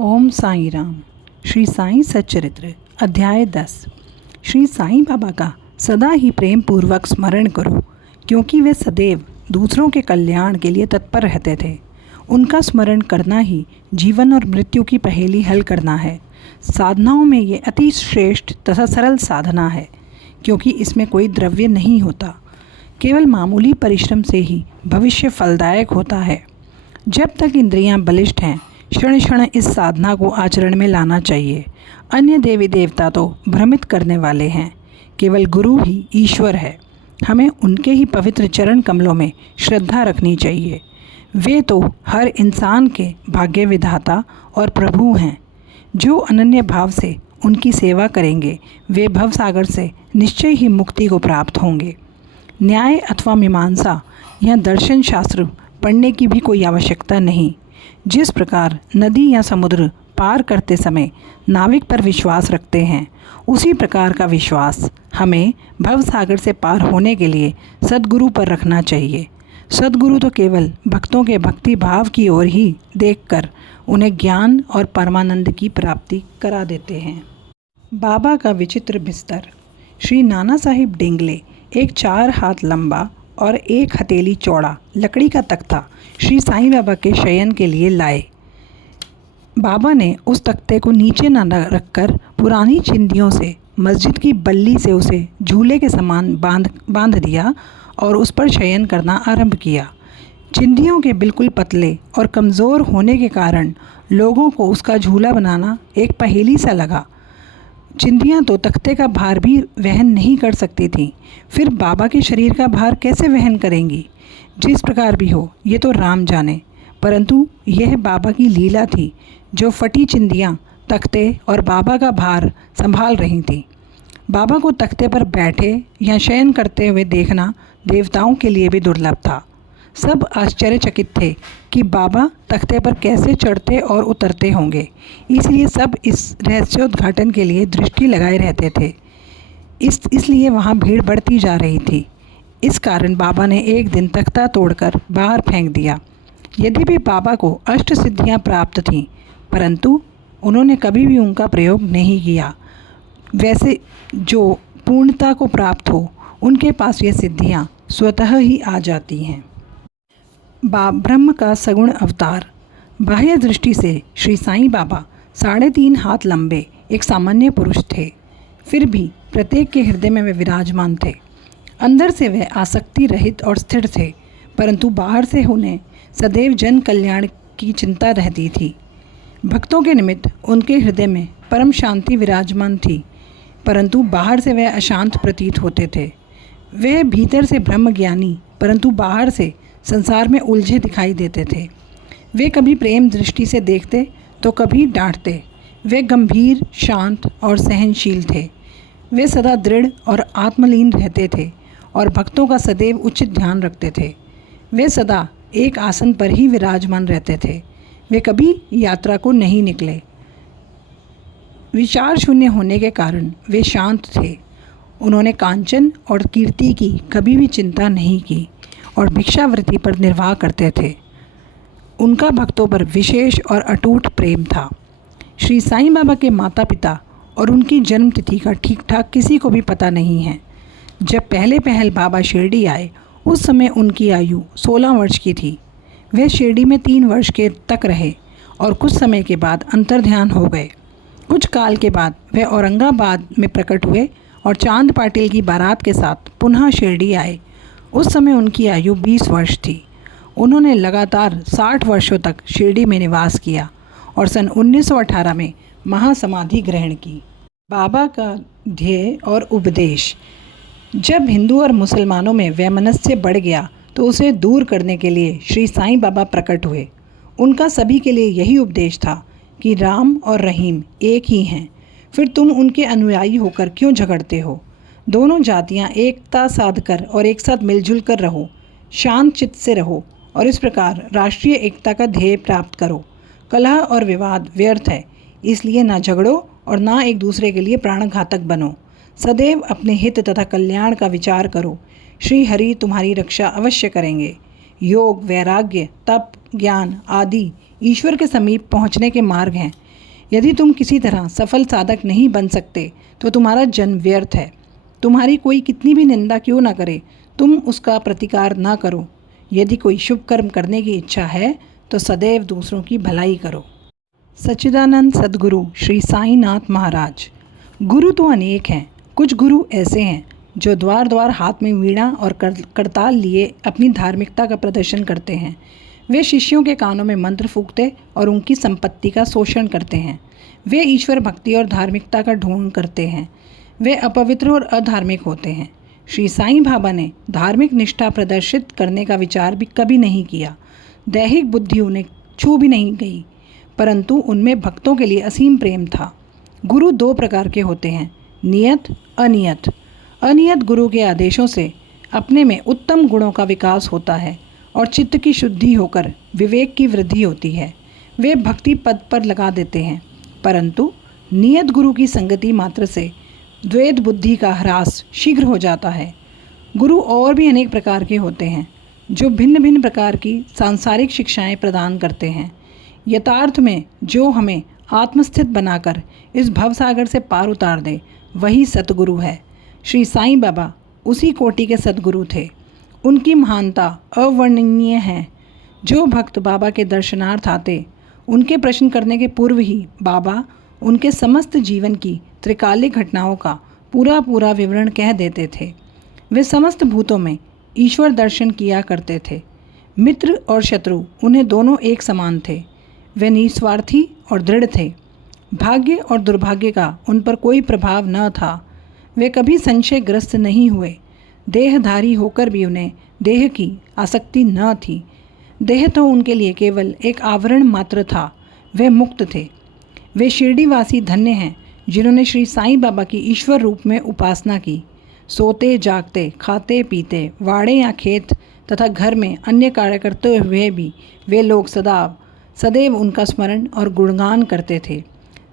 ओम साई राम। श्री साईं सच्चरित्र अध्याय 10। श्री साईं बाबा का सदा ही प्रेम पूर्वक स्मरण करो, क्योंकि वे सदैव दूसरों के कल्याण के लिए तत्पर रहते थे। उनका स्मरण करना ही जीवन और मृत्यु की पहेली हल करना है। साधनाओं में ये अति श्रेष्ठ तथा सरल साधना है, क्योंकि इसमें कोई द्रव्य नहीं होता। केवल मामूली परिश्रम से ही भविष्य फलदायक होता है। जब तक इंद्रियां बलिष्ठ हैं, क्षण क्षण इस साधना को आचरण में लाना चाहिए। अन्य देवी देवता तो भ्रमित करने वाले हैं, केवल गुरु ही ईश्वर है। हमें उनके ही पवित्र चरण कमलों में श्रद्धा रखनी चाहिए। वे तो हर इंसान के भाग्य विधाता और प्रभु हैं। जो अनन्य भाव से उनकी सेवा करेंगे, वे भवसागर से निश्चय ही मुक्ति को प्राप्त होंगे। न्याय अथवा मीमांसा या दर्शन शास्त्र पढ़ने की भी कोई आवश्यकता नहीं। जिस प्रकार नदी या समुद्र पार करते समय नाविक पर विश्वास रखते हैं, उसी प्रकार का विश्वास हमें भवसागर से पार होने के लिए सद्गुरु पर रखना चाहिए। सद्गुरु तो केवल भक्तों के भक्ति भाव की ओर ही देखकर उन्हें ज्ञान और परमानंद की प्राप्ति करा देते हैं। बाबा का विचित्र बिस्तर। श्री नाना साहिब डेंगले एक 4 हाथ लंबा और 1 हथेली चौड़ा लकड़ी का तख्ता श्री साईं बाबा के शयन के लिए लाए। बाबा ने उस तख्ते को नीचे न रखकर पुरानी चिंदियों से मस्जिद की बल्ली से उसे झूले के समान बांध दिया और उस पर शयन करना आरंभ किया। चिंदियों के बिल्कुल पतले और कमज़ोर होने के कारण लोगों को उसका झूला बनाना एक पहेली सा लगा। चिंदियाँ तो तख्ते का भार भी वहन नहीं कर सकती थीं, फिर बाबा के शरीर का भार कैसे वहन करेंगी। जिस प्रकार भी हो, ये तो राम जाने, परंतु यह बाबा की लीला थी। जो फटी चिंदियाँ तख्ते और बाबा का भार संभाल रही थीं। बाबा को तख्ते पर बैठे या शयन करते हुए देखना देवताओं के लिए भी दुर्लभ था। सब आश्चर्यचकित थे कि बाबा तख्ते पर कैसे चढ़ते और उतरते होंगे, इसलिए सब इस रहस्योद्घाटन के लिए दृष्टि लगाए रहते थे। इसलिए वहाँ भीड़ बढ़ती जा रही थी। इस कारण बाबा ने एक दिन तख्ता तोड़कर बाहर फेंक दिया। यद्यपि बाबा को अष्ट सिद्धियाँ प्राप्त थीं, परंतु उन्होंने कभी भी उनका प्रयोग नहीं किया। वैसे जो पूर्णता को प्राप्त हो, उनके पास ये सिद्धियाँ स्वतः ही आ जाती हैं। ब्रह्म का सगुण अवतार। बाह्य दृष्टि से श्री साईं बाबा 3.5 हाथ लंबे एक सामान्य पुरुष थे, फिर भी प्रत्येक के हृदय में वे विराजमान थे। अंदर से वे आसक्ति रहित और स्थिर थे, परंतु बाहर से उन्हें सदैव जन कल्याण की चिंता रहती थी। भक्तों के निमित्त उनके हृदय में परम शांति विराजमान थी, परंतु बाहर से वे अशांत प्रतीत होते थे। वे भीतर से ब्रह्मज्ञानी, परंतु बाहर से संसार में उलझे दिखाई देते थे। वे कभी प्रेम दृष्टि से देखते तो कभी डांटते। वे गंभीर, शांत और सहनशील थे। वे सदा दृढ़ और आत्मलीन रहते थे और भक्तों का सदैव उचित ध्यान रखते थे। वे सदा एक आसन पर ही विराजमान रहते थे। वे कभी यात्रा को नहीं निकले। विचार शून्य होने के कारण वे शांत थे। उन्होंने कांचन और कीर्ति की कभी भी चिंता नहीं की और भिक्षावृत्ति पर निर्वाह करते थे। उनका भक्तों पर विशेष और अटूट प्रेम था। श्री साईं बाबा के माता पिता और उनकी जन्म तिथि का ठीक ठाक किसी को भी पता नहीं है। जब पहल बाबा शिरडी आए, उस समय उनकी आयु 16 वर्ष की थी। वे शिरडी में 3 वर्ष के तक रहे और कुछ समय के बाद अंतर्ध्यान हो गए। कुछ काल के बाद वे औरंगाबाद में प्रकट हुए और चांद पाटिल की बारात के साथ पुनः शिरडी आए। उस समय उनकी आयु 20 वर्ष थी। उन्होंने लगातार 60 वर्षों तक शिरडी में निवास किया और सन 1918 में महासमाधि ग्रहण की। बाबा का ध्येय और उपदेश। जब हिंदू और मुसलमानों में वैमनस्य बढ़ गया, तो उसे दूर करने के लिए श्री साईं बाबा प्रकट हुए। उनका सभी के लिए यही उपदेश था कि राम और रहीम एक ही हैं, फिर तुम उनके अनुयायी होकर क्यों झगड़ते हो। दोनों जातियां एकता साधकर और एक साथ मिलजुल कर रहो, शांत चित्त से रहो और इस प्रकार राष्ट्रीय एकता का ध्येय प्राप्त करो। कलह और विवाद व्यर्थ है, इसलिए ना झगड़ो और ना एक दूसरे के लिए प्राणघातक बनो। सदैव अपने हित तथा कल्याण का विचार करो। श्री हरि तुम्हारी रक्षा अवश्य करेंगे। योग, वैराग्य, तप, ज्ञान आदि ईश्वर के समीप पहुँचने के मार्ग हैं। यदि तुम किसी तरह सफल साधक नहीं बन सकते तो तुम्हारा जन्म व्यर्थ है। तुम्हारी कोई कितनी भी निंदा क्यों ना करे, तुम उसका प्रतिकार ना करो। यदि कोई शुभ कर्म करने की इच्छा है तो सदैव दूसरों की भलाई करो। सच्चिदानंद सद्गुरु श्री साईनाथ महाराज। गुरु तो अनेक हैं। कुछ गुरु ऐसे हैं जो द्वार द्वार हाथ में वीणा और करताल लिए अपनी धार्मिकता का प्रदर्शन करते हैं। वे शिष्यों के कानों में मंत्र फूंकते और उनकी संपत्ति का शोषण करते हैं। वे ईश्वर भक्ति और धार्मिकता का ढोंग करते हैं। वे अपवित्र और अधार्मिक होते हैं। श्री साईं बाबा ने धार्मिक निष्ठा प्रदर्शित करने का विचार भी कभी नहीं किया। दैहिक बुद्धि उन्हें छू भी नहीं गई, परंतु उनमें भक्तों के लिए असीम प्रेम था। गुरु दो प्रकार के होते हैं, नियत, अनियत। अनियत गुरु के आदेशों से अपने में उत्तम गुणों का विकास होता है और चित्त की शुद्धि होकर विवेक की वृद्धि होती है। वे भक्ति पद पर लगा देते हैं, परंतु नियत गुरु की संगति मात्र से द्वैत बुद्धि का ह्रास शीघ्र हो जाता है। गुरु और भी अनेक प्रकार के होते हैं जो भिन्न भिन्न प्रकार की सांसारिक शिक्षाएं प्रदान करते हैं। यथार्थ में जो हमें आत्मस्थित बनाकर इस भवसागर से पार उतार दे, वही सतगुरु है। श्री साईं बाबा उसी कोटि के सतगुरु थे। उनकी महानता अवर्णनीय है। जो भक्त बाबा के दर्शनार्थ आते, उनके प्रश्न करने के पूर्व ही बाबा उनके समस्त जीवन की त्रिकालिक घटनाओं का पूरा विवरण कह देते थे। वे समस्त भूतों में ईश्वर दर्शन किया करते थे। मित्र और शत्रु उन्हें दोनों एक समान थे। वे निस्वार्थी और दृढ़ थे। भाग्य और दुर्भाग्य का उन पर कोई प्रभाव न था। वे कभी संशयग्रस्त नहीं हुए। देहधारी होकर भी उन्हें देह की आसक्ति न थी। देह तो उनके लिए केवल एक आवरण मात्र था। वे मुक्त थे। वे शिरडीवासी धन्य हैं जिन्होंने श्री साईं बाबा की ईश्वर रूप में उपासना की। सोते जागते, खाते पीते, वाड़े या खेत तथा घर में अन्य कार्य करते हुए भी वे लोग सदैव उनका स्मरण और गुणगान करते थे।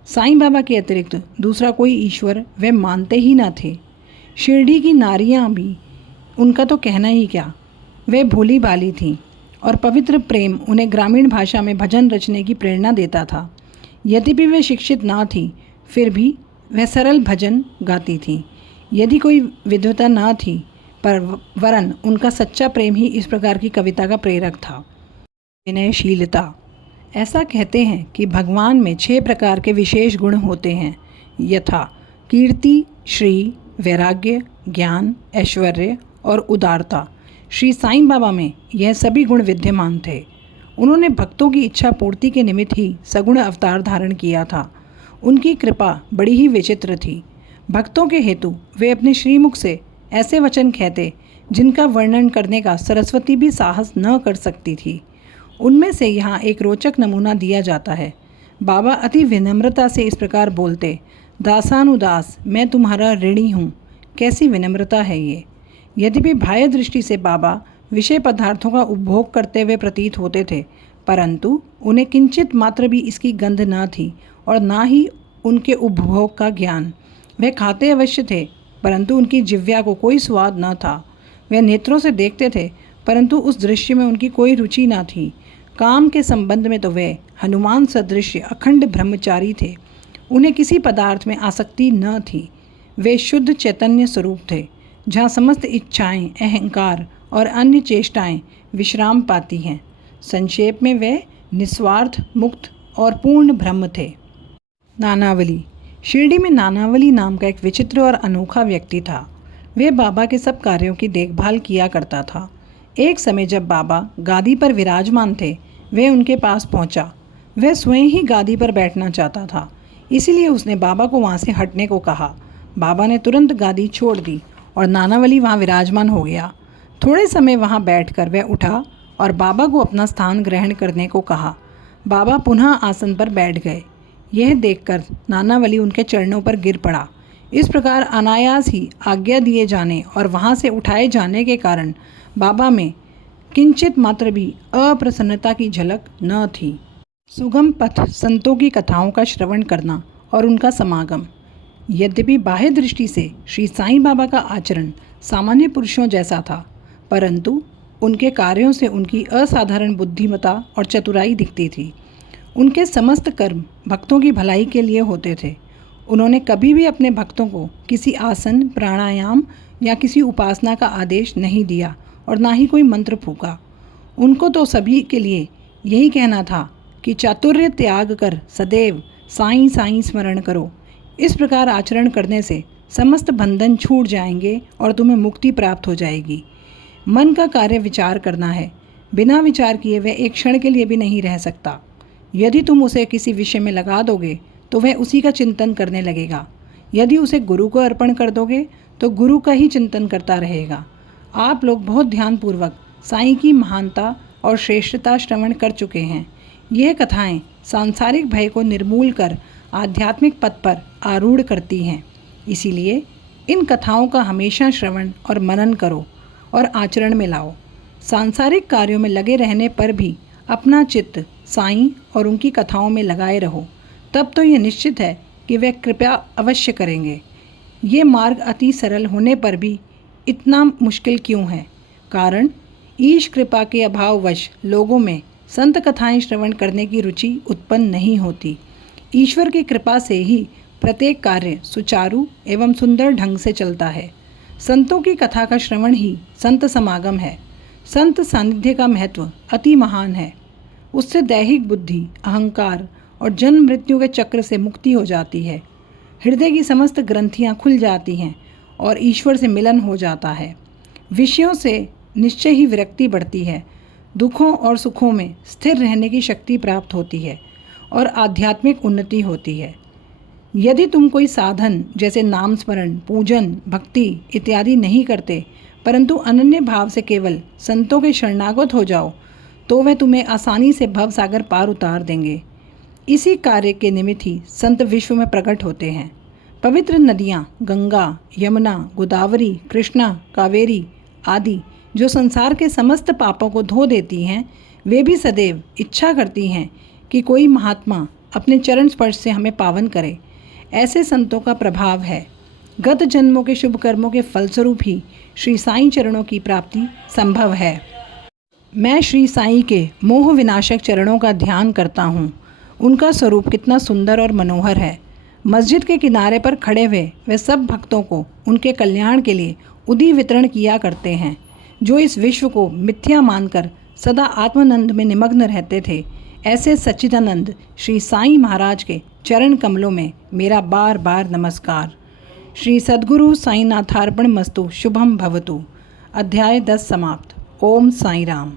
साईं बाबा के अतिरिक्त दूसरा कोई ईश्वर वे मानते ही न थे। शिरडी की नारियां भी उनका तो कहना ही क्या, वे भोली भाली थीं और पवित्र प्रेम उन्हें ग्रामीण भाषा में भजन रचने की प्रेरणा देता था। यद्यपि वे शिक्षित ना थीं, फिर भी वह सरल भजन गाती थीं। यदि कोई विद्वता न थी, पर वरन उनका सच्चा प्रेम ही इस प्रकार की कविता का प्रेरक था। विनयशीलता। ऐसा कहते हैं कि भगवान में 6 प्रकार के विशेष गुण होते हैं, यथा कीर्ति, श्री, वैराग्य, ज्ञान, ऐश्वर्य और उदारता। श्री साईं बाबा में यह सभी गुण विद्यमान थे। उन्होंने भक्तों की इच्छा पूर्ति के निमित्त ही सगुण अवतार धारण किया था। उनकी कृपा बड़ी ही विचित्र थी। भक्तों के हेतु वे अपने श्रीमुख से ऐसे वचन कहते जिनका वर्णन करने का सरस्वती भी साहस न कर सकती थी। उनमें से यहाँ एक रोचक नमूना दिया जाता है। बाबा अति विनम्रता से इस प्रकार बोलते, दासानुदास मैं तुम्हारा ऋणी हूँ। कैसी विनम्रता है ये। यद्यपि बाह्य दृष्टि से बाबा विषय पदार्थों का उपभोग करते हुए प्रतीत होते थे, परंतु उन्हें किंचित मात्र भी इसकी गंध न थी और ना ही उनके उपभोग का ज्ञान। वे खाते अवश्य थे, परंतु उनकी जिह्वा को कोई स्वाद न था। वे नेत्रों से देखते थे, परंतु उस दृश्य में उनकी कोई रुचि न थी। काम के संबंध में तो वे हनुमान सदृश अखंड ब्रह्मचारी थे। उन्हें किसी पदार्थ में आसक्ति न थी। वे शुद्ध चैतन्य स्वरूप थे, जहाँ समस्त इच्छाएं, अहंकार और अन्य चेष्टाएं विश्राम पाती हैं। संक्षेप में वे निस्वार्थ, मुक्त और पूर्ण ब्रह्म थे। नानावली। शिरडी में नानावली नाम का एक विचित्र और अनोखा व्यक्ति था। वे बाबा के सब कार्यों की देखभाल किया करता था। एक समय जब बाबा गादी पर विराजमान थे, वे उनके पास पहुंचा। वह स्वयं ही गादी पर बैठना चाहता था, इसीलिए उसने बाबा को वहां से हटने को कहा। बाबा ने तुरंत गादी छोड़ दी और नानावली वहां विराजमान हो गया। थोड़े समय वहां बैठकर वह उठा और बाबा को अपना स्थान ग्रहण करने को कहा। बाबा पुनः आसन पर बैठ गए। यह देखकर नानावली उनके चरणों पर गिर पड़ा। इस प्रकार अनायास ही आज्ञा दिए जाने और वहां से उठाए जाने के कारण बाबा में किंचित मात्र भी अप्रसन्नता की झलक न थी। सुगम पथ संतों की कथाओं का श्रवण करना और उनका समागम। यद्यपि बाह्य दृष्टि से श्री साईं बाबा का आचरण सामान्य पुरुषों जैसा था, परंतु उनके कार्यों से उनकी असाधारण बुद्धिमत्ता और चतुराई दिखती थी। उनके समस्त कर्म भक्तों की भलाई के लिए होते थे। उन्होंने कभी भी अपने भक्तों को किसी आसन, प्राणायाम या किसी उपासना का आदेश नहीं दिया और ना ही कोई मंत्र फूका। उनको तो सभी के लिए यही कहना था कि चातुर्य त्याग कर सदैव साईं साईं स्मरण करो। इस प्रकार आचरण करने से समस्त बंधन छूट जाएंगे और तुम्हें मुक्ति प्राप्त हो जाएगी। मन का कार्य विचार करना है। बिना विचार किए वह एक क्षण के लिए भी नहीं रह सकता। यदि तुम उसे किसी विषय में लगा दोगे तो वह उसी का चिंतन करने लगेगा। यदि उसे गुरु को अर्पण कर दोगे तो गुरु का ही चिंतन करता रहेगा। आप लोग बहुत ध्यानपूर्वक साईं की महानता और श्रेष्ठता श्रवण कर चुके हैं। यह कथाएं सांसारिक भय को निर्मूल कर आध्यात्मिक पथ पर आरूढ़ करती हैं। इसीलिए इन कथाओं का हमेशा श्रवण और मनन करो और आचरण में लाओ। सांसारिक कार्यों में लगे रहने पर भी अपना चित्त साईं और उनकी कथाओं में लगाए रहो, तब तो यह निश्चित है कि वे कृपा अवश्य करेंगे। ये मार्ग अति सरल होने पर भी इतना मुश्किल क्यों है? कारण ईश कृपा के अभाववश लोगों में संत कथाएं श्रवण करने की रुचि उत्पन्न नहीं होती। ईश्वर की कृपा से ही प्रत्येक कार्य सुचारू एवं सुंदर ढंग से चलता है। संतों की कथा का श्रवण ही संत समागम है। संत सानिध्य का महत्व अति महान है। उससे दैहिक बुद्धि, अहंकार और जन्म मृत्यु के चक्र से मुक्ति हो जाती है। हृदय की समस्त ग्रंथियां खुल जाती हैं और ईश्वर से मिलन हो जाता है। विषयों से निश्चय ही विरक्ति बढ़ती है। दुखों और सुखों में स्थिर रहने की शक्ति प्राप्त होती है और आध्यात्मिक उन्नति होती है। यदि तुम कोई साधन जैसे नाम स्मरण, पूजन, भक्ति इत्यादि नहीं करते, परंतु अनन्य भाव से केवल संतों के शरणागत हो जाओ, तो वह तुम्हें आसानी से भव सागर पार उतार देंगे। इसी कार्य के निमित्त ही संत विश्व में प्रकट होते हैं। पवित्र नदियाँ गंगा, यमुना, गोदावरी, कृष्णा, कावेरी आदि जो संसार के समस्त पापों को धो देती हैं, वे भी सदैव इच्छा करती हैं कि कोई महात्मा अपने चरण स्पर्श से हमें पावन करे। ऐसे संतों का प्रभाव है। गत जन्मों के शुभ कर्मों के फलस्वरूप ही श्री साईं चरणों की प्राप्ति संभव है। मैं श्री साईं के मोह विनाशक चरणों का ध्यान करता हूँ। उनका स्वरूप कितना सुंदर और मनोहर है। मस्जिद के किनारे पर खड़े हुए वे सब भक्तों को उनके कल्याण के लिए उदी वितरण किया करते हैं। जो इस विश्व को मिथ्या मानकर सदा आत्मानंद में निमग्न रहते थे, ऐसे सच्चिदानंद श्री साईं महाराज के चरण कमलों में मेरा बार बार नमस्कार। श्री सद्गुरु साईनाथार्पण मस्तु। शुभम भवतु। अध्याय 10 समाप्त। ओम साई राम।